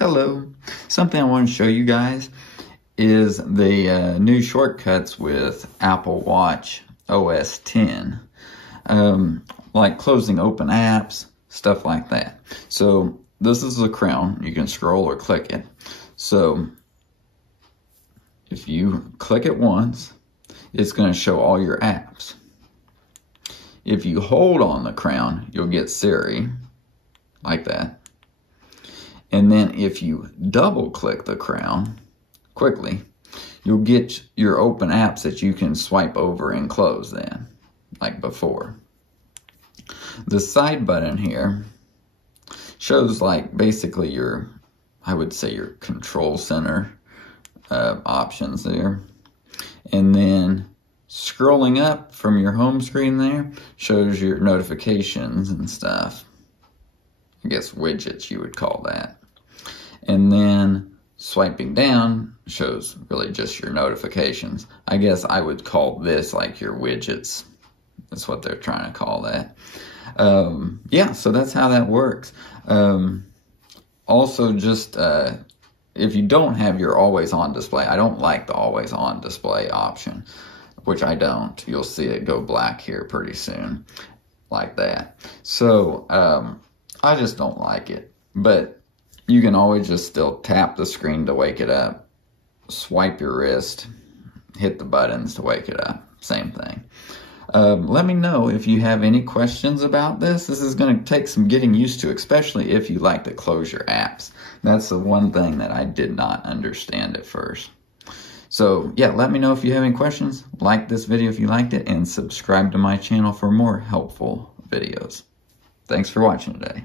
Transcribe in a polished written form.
Hello. Something I want to show you guys is the new shortcuts with Apple Watch OS 10. Like closing open apps, stuff like that. So this is the crown. You can scroll or click it. So if you click it once, it's going to show all your apps. If you hold on the crown, you'll get Siri, like that. And then if you double click the crown quickly, you'll get your open apps that you can swipe over and close then, like before. The side button here shows like basically your, I would say your control center options there. And then scrolling up from your home screen there shows your notifications and stuff. I guess widgets you would call that. And then swiping down shows really just your notifications. I guess I would call this like your widgets. That's what they're trying to call that. Yeah, so that's how that works. Also, just if you don't have your always on display, I don't like the always on display option, which I don't. You'll see it go black here pretty soon, like that. So I just don't like it. But you can always just still tap the screen to wake it up, swipe your wrist, hit the buttons to wake it up, same thing. Let me know if you have any questions about this. This is going to take some getting used to, especially if you like to close your apps. That's the one thing that I did not understand at first. So yeah, let me know if you have any questions. Like this video if you liked it, and subscribe to my channel for more helpful videos. Thanks for watching today.